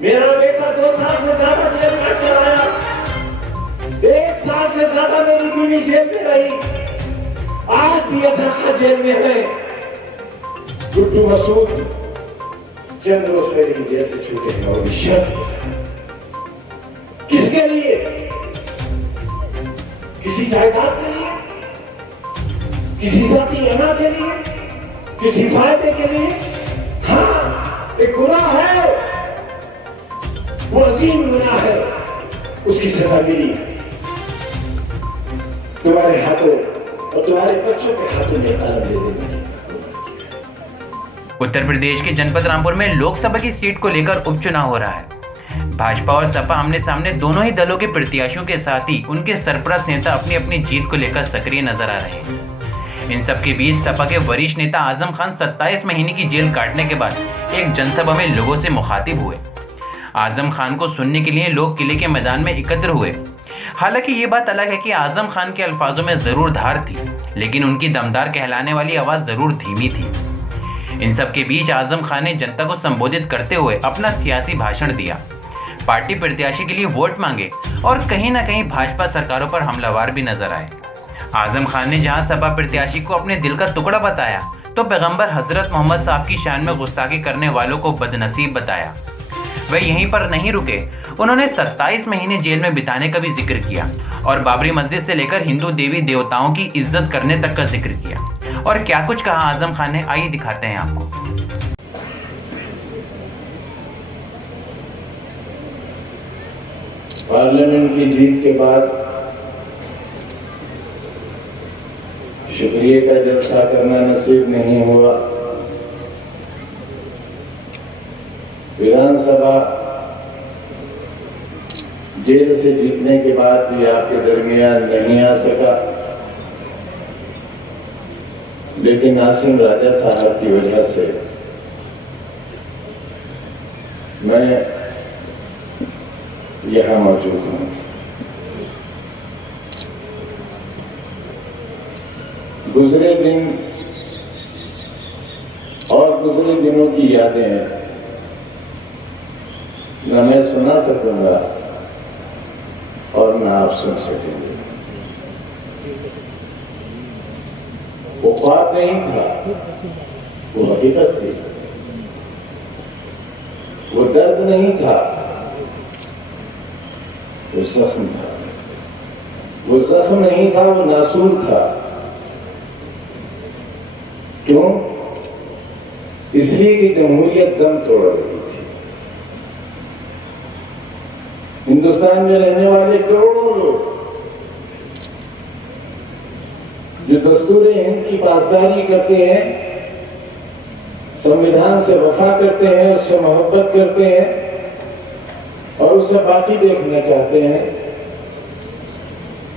मेरा बेटा 2 साल से ज्यादा जेल काट कर आया, 1 साल से ज्यादा मेरी बीवी जेल में रही, आज भी अजरखा जेल में है। गुड्डू मसूद चंद रोज पहले ही जेल से छूटे हैं और शर्त के साथ। किसके लिए? किसी जायदाद के लिए, किसी जाति अना के लिए, किसी फायदे के लिए? हाँ, एक गुनाह है, वो अजीम गुनाह है, उसकी सजा मिली तुम्हारे हाथों और तुम्हारे बच्चों के हाथों में कलम दे देने की। उत्तर प्रदेश के जनपद रामपुर में लोकसभा की सीट को लेकर उपचुनाव हो रहा है। भाजपा और सपा आमने सामने दोनों ही दलों के प्रत्याशियों के साथ ही उनके सरपरस्त नेता अपनी अपनी जीत को लेकर सक्रिय नजर आ रहे हैं। इन सब के बीच सपा के वरिष्ठ नेता आजम खान 27 महीने की जेल काटने के बाद एक जनसभा में लोगों से मुखातिब हुए। आजम खान को सुनने के लिए लोग किले के मैदान में एकत्र हुए। हालांकि ये बात अलग है कि आजम खान के अल्फाजों में जरूर धार थी, लेकिन उनकी दमदार कहलाने वाली आवाज जरूर धीमी थी। इन सब के बीच आजम खान ने जनता को संबोधित करते हुए अपना सियासी भाषण दिया, पार्टी प्रत्याशी के लिए वोट मांगे और कहीं ना कहीं भाजपा सरकारों पर हमलावर भी नजर आए। आजम खान ने जहां सपा प्रत्याशी को अपने दिल का टुकड़ा बताया, तो पैगंबर हजरत मोहम्मद साहब की शान में गुस्ताखी करने वालों को बदनसीब बताया। वह यहीं पर नहीं रुके, उन्होंने 27 महीने जेल में बिताने का भी जिक्र किया और बाबरी मस्जिद से लेकर हिंदू देवी देवताओं की इज्जत करने तक का जिक्र किया। और क्या कुछ कहा आजम खान ने, आइए दिखाते हैं आपको। पार्लियामेंट की जीत के बाद शुक्रिया का जलसा करना नसीब नहीं हुआ। विधानसभा जेल से जीतने के बाद भी आपके दरमियान नहीं आ सका, लेकिन नासिम राजा साहब की वजह से मैं यहां मौजूद हूं। गुजरे दिन और गुजरे दिनों की यादें न मैं सुना सकूंगा और न आप सुन सकेंगे। वो ख्वाब नहीं था, वो हकीकत थी। वो दर्द नहीं था, वो जख्म था। वो जख्म नहीं था, वो नासूर था। क्यों? इसलिए कि जमहूरियत दम तोड़ रही थी। हिंदुस्तान में रहने वाले करोड़ों लोग जो दस्तूर हिंद की पासदारी करते हैं, संविधान से वफा करते हैं, उससे मोहब्बत करते हैं और उसे बाकी देखना चाहते हैं,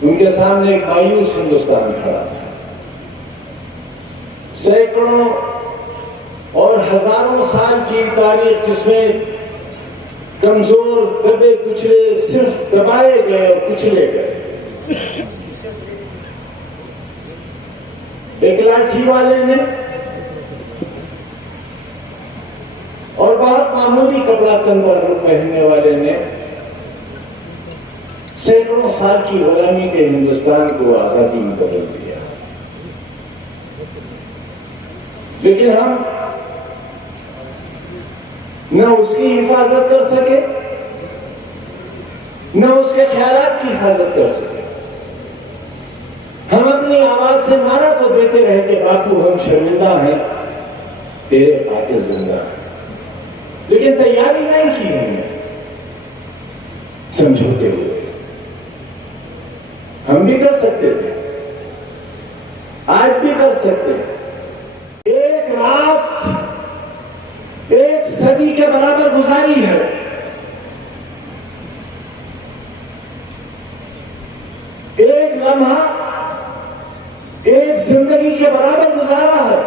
उनके सामने एक मायूस हिंदुस्तान खड़ा था। सैकड़ों और हजारों साल की तारीख जिसमें कमजोर दबे कुचले सिर्फ दबाए गए और कुचले गए। एक लाठी वाले ने और बहुत मामूली कपड़ा तन पर पहनने वाले ने सैकड़ों साल की गुलामी के हिंदुस्तान को आजादी में बदल दिया। लेकिन हम न उसकी हिफाजत कर सके, न उसके ख्यालात की हिफाजत कर सके। हम अपनी आवाज से नारा तो देते रहे कि बापू हम शर्मिंदा हैं, तेरे कातिल जिंदा हैं, लेकिन तैयारी नहीं की हमने समझौते हुए। हम भी कर सकते थे, आज भी कर सकते हैं। एक रात 1 सदी के बराबर गुजारी है। एक लम्हा 1 जिंदगी के बराबर गुजारा है।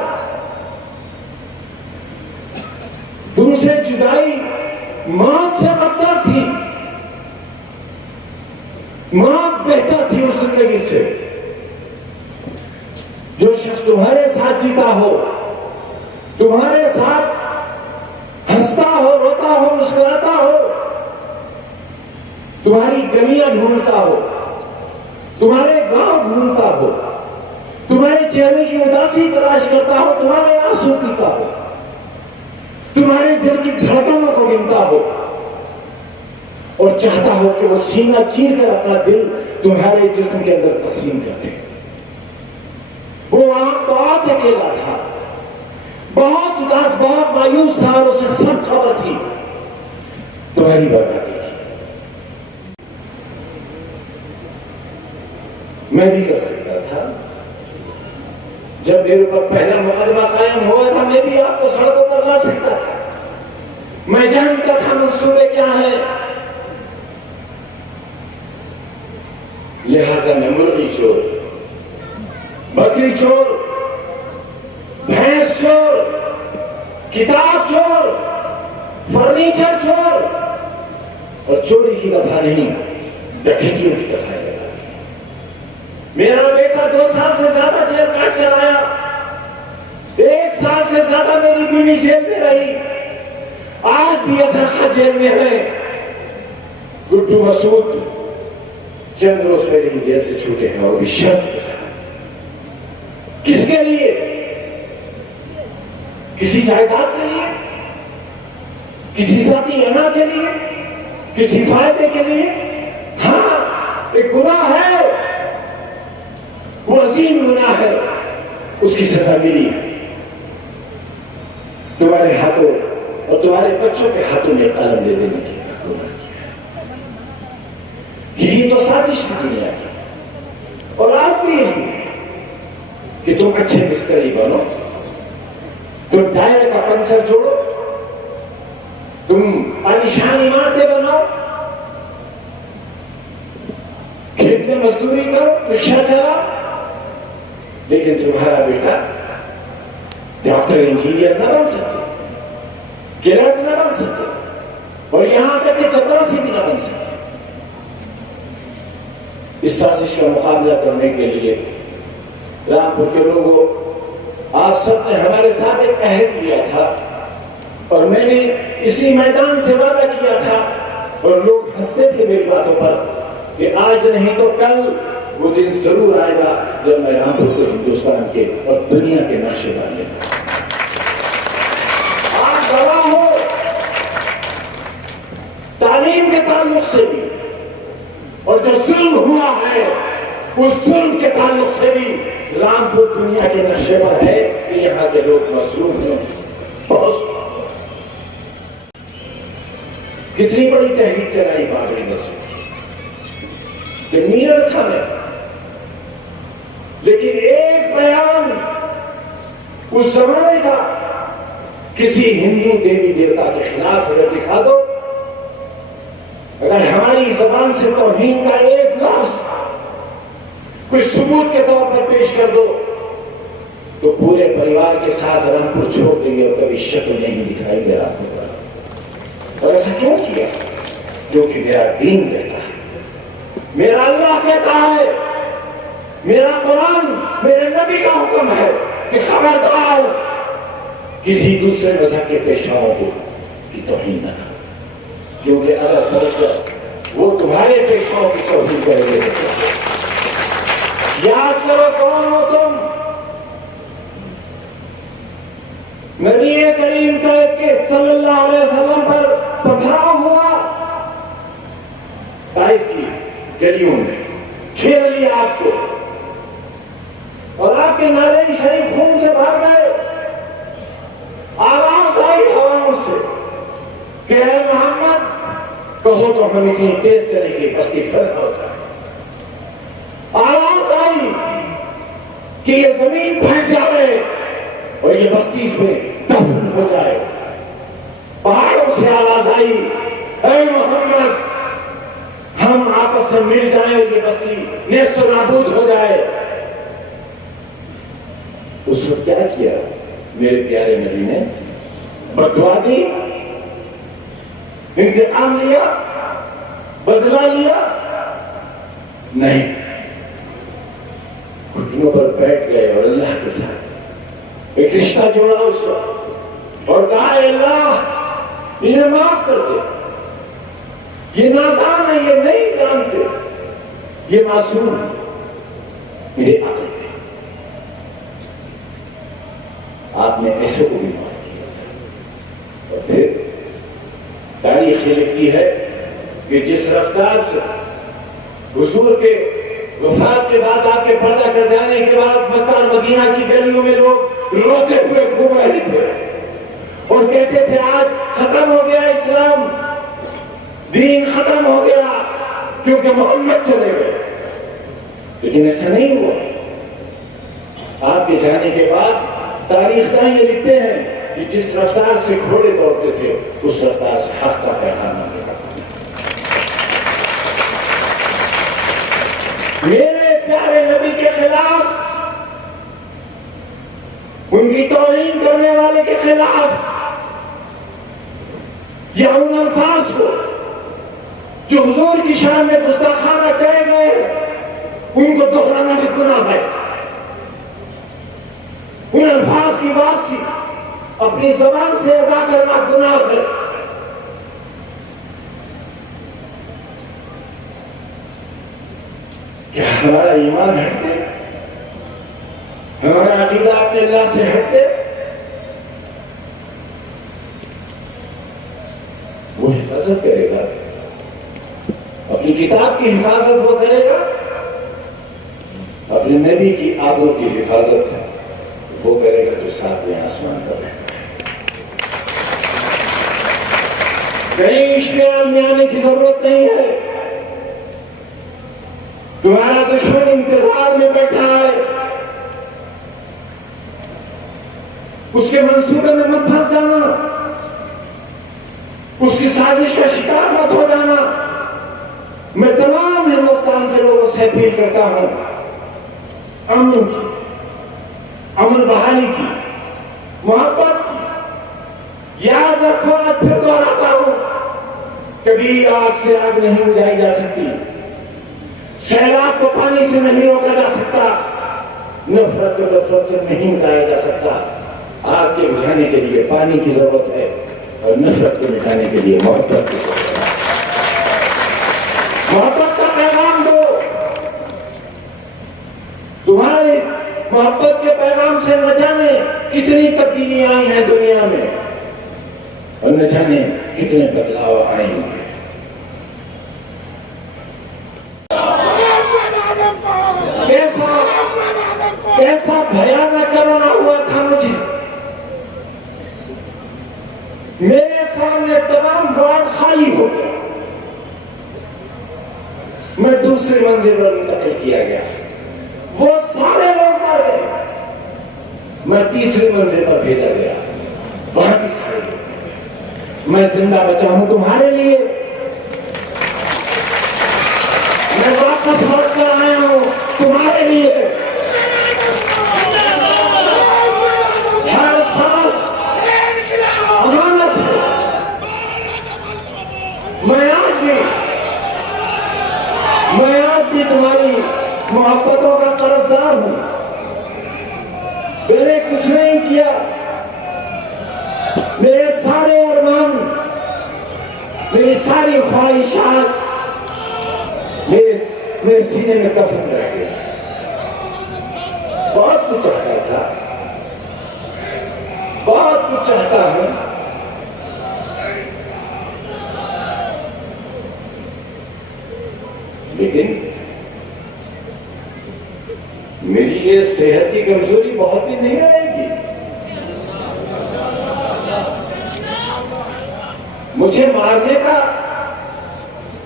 तुमसे जुदाई मौत से बदतर थी, मौत बेहतर थी उस जिंदगी से। जो शख्स तुम्हारे साथ जीता हो, तुम्हारे साथ हंसता हो, रोता हो, मुस्कुराता हो, गलियां ढूंढता हो, तुम्हारे गांव घूमता हो, तुम्हारे चेहरे की उदासी तलाश करता हो, तुम्हारे आंसू पीता हो, तुम्हारे दिल की धड़कनों को गिनता हो और चाहता हो कि वो सीना चीर कर अपना दिल तुम्हारे जिस्म के अंदर तस्लीम कर दे। वो वहां बहुत अकेला था, बहुत उदास, बहुत मायूस था और उसे सब खबर थी तुम्हारी बर्बादी की। मैं भी कर सकता था, जब मेरे ऊपर पहला मुकदमा कायम हुआ था मैं भी आपको सड़कों पर ला सकता था। मैं जानता था मंसूबे क्या है, लिहाजा मैं मुर्गी चोर, बकरी चोर, भैंस चोर, किताब चोर, फर्नीचर चोर और चोरी की दफा नहीं, डकैतियों की दफा लगा दी। मेरा बेटा 2 साल से ज्यादा जेल काट कर आया, 1 साल से ज्यादा मेरी बीवी जेल में रही, आज भी अजरखा जेल में है। गुड्डू मसूद चंद रोज पहले ही जेल से छूटे हैं और भी शर्त के साथ। किसके लिए? किसी जायदाद के लिए, किसी जाती अना के लिए, किसी फायदे के लिए? हाँ, एक गुनाह है, वो अजीम गुनाह है, उसकी सजा मिली। तुम्हारे हाथों और तुम्हारे बच्चों के हाथों में कलम दे देने की गुनाह किया। यही तो साजिश थी दुनिया की, और आज भी यही कि तुम अच्छे मिस्त्री बनो, तुम टायर का पंचर जोड़ो, तुम आलीशान इमारतें बनाओ, खेत में मजदूरी करो, रिक्शा चलाओ, लेकिन तुम्हारा बेटा डॉक्टर इंजीनियर न बन सके, क्लर्क न बन सके और यहां तक कि चपरासी भी न बन सके। इस साजिश का मुकाबला करने के लिए रामपुर के लोगों, आप सबने हमारे साथ एक अहद लिया था और मैंने इसी मैदान से वादा किया था और लोग हंसते थे मेरी बातों पर कि आज नहीं तो कल वो दिन जरूर आएगा जब मैं रामपुर को हिंदुस्तान के और दुनिया के नक्शे बना लेगा। आप गवाह हो, तालीम के ताल्लुक से भी और जो जुल्म हुआ है उस जुल्म के ताल्लुक से भी रामपुर दुनिया के नक्शे पर है कि यहाँ के लोग मसरूफ हैं। कितनी बड़ी तहरीक चलाई बाबरी मस्जिद कि मीरर था मैं, लेकिन एक बयान उस जमाने का किसी हिंदू देवी देवता के खिलाफ अगर दिखा दो, अगर हमारी जबान से तौहीन का एक लफ्ज कोई सबूत के तौर पर पेश कर दो तो पूरे परिवार के साथ रामपुर छोड़ देंगे और कभी शक्ल नहीं दिखाई दे रहा। और ऐसा क्यों किया? क्योंकि मेरा दीन कहता है, मेरा अल्लाह कहता है, मेरा कुरान, मेरे नबी का हुक्म है कि खबरदार किसी दूसरे मजहब के पेशवाओं को की तौहीन न करो, क्योंकि अगर करोगे वो तुम्हारे पेशवाओं की तौहीन करेंगे। याद करो कौन हो तुम। नबी करीम के सल्लल्लाहु अलैहि वसल्लम पर पथराव हुआ, ताइफ की गलियों में घेर लिया आपको और आपके नाज़रीन शरीफ खून से भर गए। आवाज आई हवाओं से कि ऐ मोहम्मद, कहो तो हम इतनी तेज चले कि बस्ती फना हो जाए। आवाज आई कि ये जमीन फट जाए और ये बस्ती इसमें दफन हो जाए। पहाड़ों से आवाज आई, ऐ मोहम्मद, हम आपस में मिल जाएं और ये बस्ती नेस्त नाबूद हो जाए। उस वक्त क्या किया मेरे प्यारे नबी ने? बददुआ दी, इंतकाम लिया, बदला लिया? नहीं, घुटनों पर बैठ गए और अल्लाह के साथ एक रिश्ता जोड़ा उस वक्त और कहा, अल्लाह इन्हें माफ कर दे, ये नादान है, ये नहीं जानते, ये मासूम है, मेरे अकल है। आपने ऐसे को भी माफ किया था। और फिर तारीख ये लिखती है कि जिस रफ्तार से हुजूर के वफात के बाद, आपके पर्दा कर जाने के बाद मक्का और मदीना की गलियों में लोग रोते हुए घूम रहे थे और कहते थे आज खत्म हो गया इस्लाम, दीन खत्म हो गया क्योंकि मोहम्मद चले गए। लेकिन ऐसा नहीं हुआ। आपके जाने के बाद तारीखदां ये लिखते हैं कि जिस रफ्तार से घोड़े दौड़ते थे उस रफ्तार से हक का पैगाम आगे बढ़ता था। मेरे प्यारे नबी के खिलाफ, उनकी तौहीन करने वाले के खिलाफ या उन अल्फाज को जो हुजूर की शान में गुस्ताखाना कहे गए उनको दोहराना भी गुनाह है। उन अल्फाज की वापसी अपनी जबान से अदा करना गुनाह है। क्या हमारा ईमान हटते, हमारा अकीदा अपने अल्लाह से हटते? वो हिफाजत करेगा, अपनी किताब की हिफाजत वो करेगा, अपने नबी की आबरू की हिफाजत वो करेगा जो सातवें आसमान पर रहता है। कहीं इश्तेहार में आने की जरूरत नहीं है। तुम्हारा दुश्मन इंतजार में बैठा है, उसके मंसूबे में मत फंस जाना, उसकी साजिश का शिकार मत हो जाना। मैं तमाम हिंदुस्तान के लोगों से अपील करता हूं अमन की, अमन बहाली की, मोहब्बत की। याद रखो, आज फिर दोहराता हूं, कभी आग से आग नहीं बुझाई जा सकती, सैलाब को पानी से नहीं रोका जा सकता, नफरत को नफरत से नहीं मिटाया जा सकता। आग के बुझाने के लिए पानी की जरूरत है और नफरत को मिटाने के लिए मोहब्बत की जरूरत है। मोहब्बत का पैगाम दो। तुम्हारे मोहब्बत के पैगाम से न जाने कितनी तब्दीलियां आई हैं दुनिया में और न जाने कितने बदलाव आएंगे। कैसा भयानक कोरोना हुआ था मुझे। मेरे सामने तमाम वार्ड खाली हो गए, मैं दूसरी मंजिल पर मुंतकिल किया गया, वो सारे लोग मर गए, मैं तीसरी मंजिल पर भेजा गया, वहां भी सारे लोग। मैं जिंदा बचा हूं तुम्हारे लिए, मैं वापस लौट कर आया हूं तुम्हारे लिए। हर सांस अमानत है। मैं आज भी तुम्हारी मोहब्बतों का कर्जदार हूं। मैंने कुछ नहीं किया, मेरे सारे अरमान, मेरी सारी ख्वाहिशात मेरे सीने में दफन रह गया। बहुत कुछ चाहता था, बहुत कुछ चाहता हूं, लेकिन मेरी ये सेहत की कमजोरी बहुत दिन नहीं रहेगी। मुझे मारने का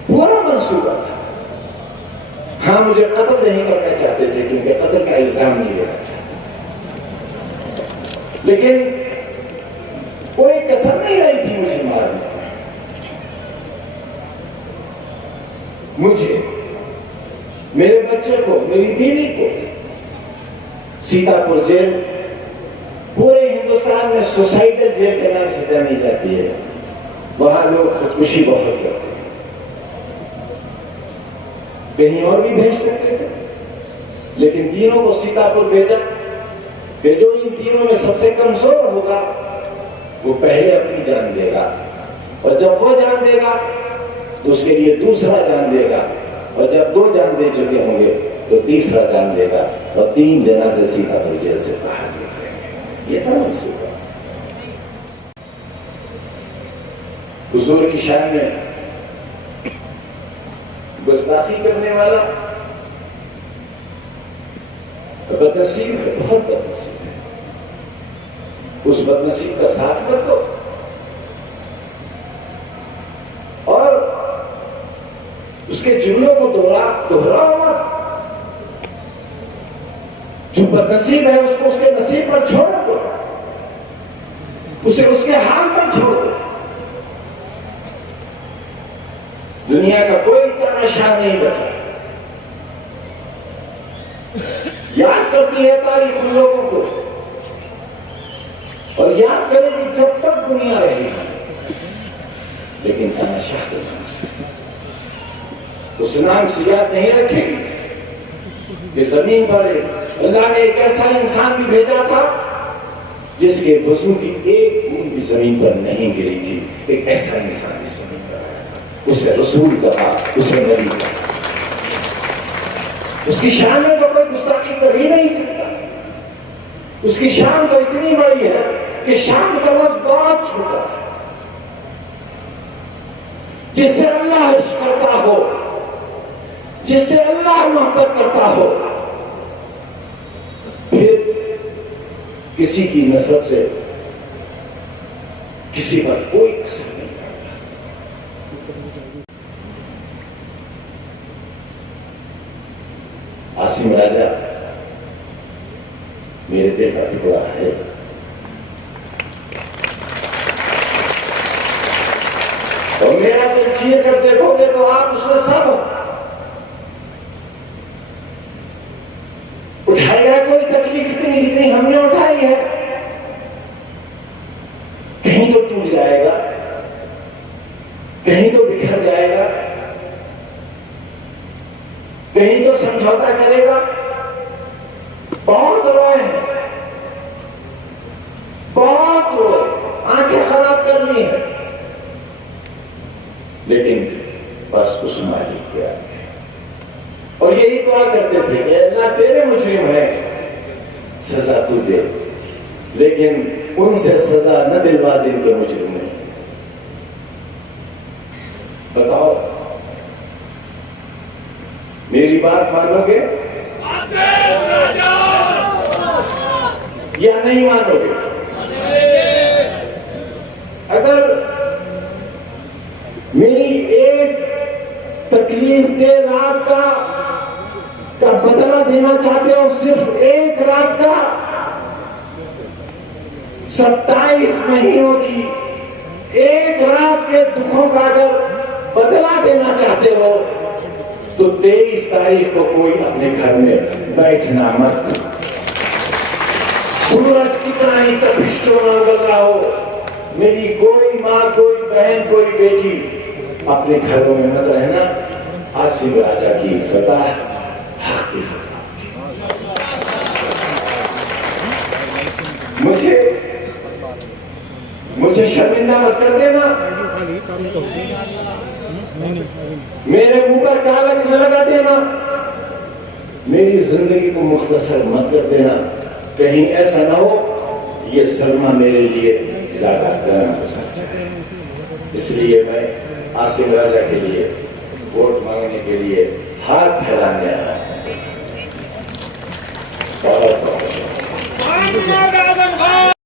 पूरा मंसूबा था। हाँ, मुझे कत्ल नहीं करना चाहते थे क्योंकि कत्ल का इल्जाम नहीं लेना चाहते थे, लेकिन कोई कसर नहीं रही थी मुझे मारने में। मुझे, मेरे बच्चे को, मेरी बीवी को सीतापुर जेल, पूरे हिंदुस्तान में सुसाइडल जेल के नाम से जानी जाती है, वहां लोग खुदकुशी बहुत करते हैं। कहीं और भी भेज सकते थे, लेकिन तीनों को सीतापुर भेजा कि जो इन तीनों में सबसे कमजोर होगा वो पहले अपनी जान देगा, और जब वो जान देगा तो उसके लिए दूसरा जान देगा, और जब 2 जान दे चुके होंगे तो तीसरा जान देगा, और 3 जनाजे सीधा तो जेल से बाहर निकलेंगे। ये था मंसूबा। हुजूर की शान में गुस्ताखी करने वाला बदनसीब है, बहुत बदनसीब है। उस बदनसीब का साथ मत दो और उसके जुमलों को दोहराओ मत। जो बदनसीब है उसको उसके नसीब पर छोड़ दो, उसे उसके हाल पर छोड़ दो। दुनिया का कोई तानाशाह नहीं बचा। याद करती है तारीख उन लोगों को, और याद करेगी जब तक दुनिया रहेगी, लेकिन तानाशाह के नाम से, उस नाम से याद नहीं रखेगी कि जमीन पर अल्लाह ने एक ऐसा इंसान भी भेजा था जिसके वजू की एक बूंद भी जमीन पर नहीं गिरी थी। एक ऐसा इंसान भी जमीन पर आया था, उसे रसूल कहा, उसे नबी कहा। उसकी शान में तो कोई गुस्ताखी कर ही नहीं सकता। उसकी शान तो इतनी बड़ी है कि शान का लफ्ज बहुत छोटा है। जिससे अल्लाह इश्क करता हो, जिससे अल्लाह मोहब्बत करता हो, फिर किसी की नफरत से किसी पर कोई असर नहीं पड़ता। आसिम राजा मेरे दिल का टुकड़ा है। और मेरा दिल चीर कर देखोगे तो आप उसमें सब हो। उठाएगा कोई तकलीफ इतनी जितनी हमने उठाई है, कहीं तो टूट जाएगा, कहीं तो बिखर जाएगा, कहीं तो समझौता करेगा। बहुत रोए हैं, बहुत रोए, आंखें खराब कर ली है, लेकिन बस उस मालिक के आगे। और यही दुआ करते थे कि अल्लाह तेरे मुजरिम है, सजा तू दे, लेकिन उनसे सजा न दिलवा जिनके मुजरिम नहीं। बताओ, मेरी बात मानोगे या नहीं मानोगे? अगर मेरी एक तकलीफ दे रात का बदला देना चाहते हो, सिर्फ एक रात का, 27 महीनों की एक रात के दुखों का अगर बदला देना चाहते हो, तो 23 तारीख को कोई अपने घर में बैठना मत। सूरज कितना ही तपिश क्यों न उगल रहा हो, मेरी कोई माँ, कोई बहन, कोई बेटी अपने घरों में मत रहना। आसिम राजा की फतह, हक की फतह। मुझे शर्मिंदा मत कर देना, मेरे मुंह पर काला न लगा देना, मेरी जिंदगी को मुख्तसर मत कर देना। कहीं ऐसा ना हो ये सदमा मेरे लिए ज्यादा गर्म हो सकता है। इसलिए मैं आसिम राजा के लिए वोट मांगने के लिए हाथ फैलाने आया हूं। बहुत बहुत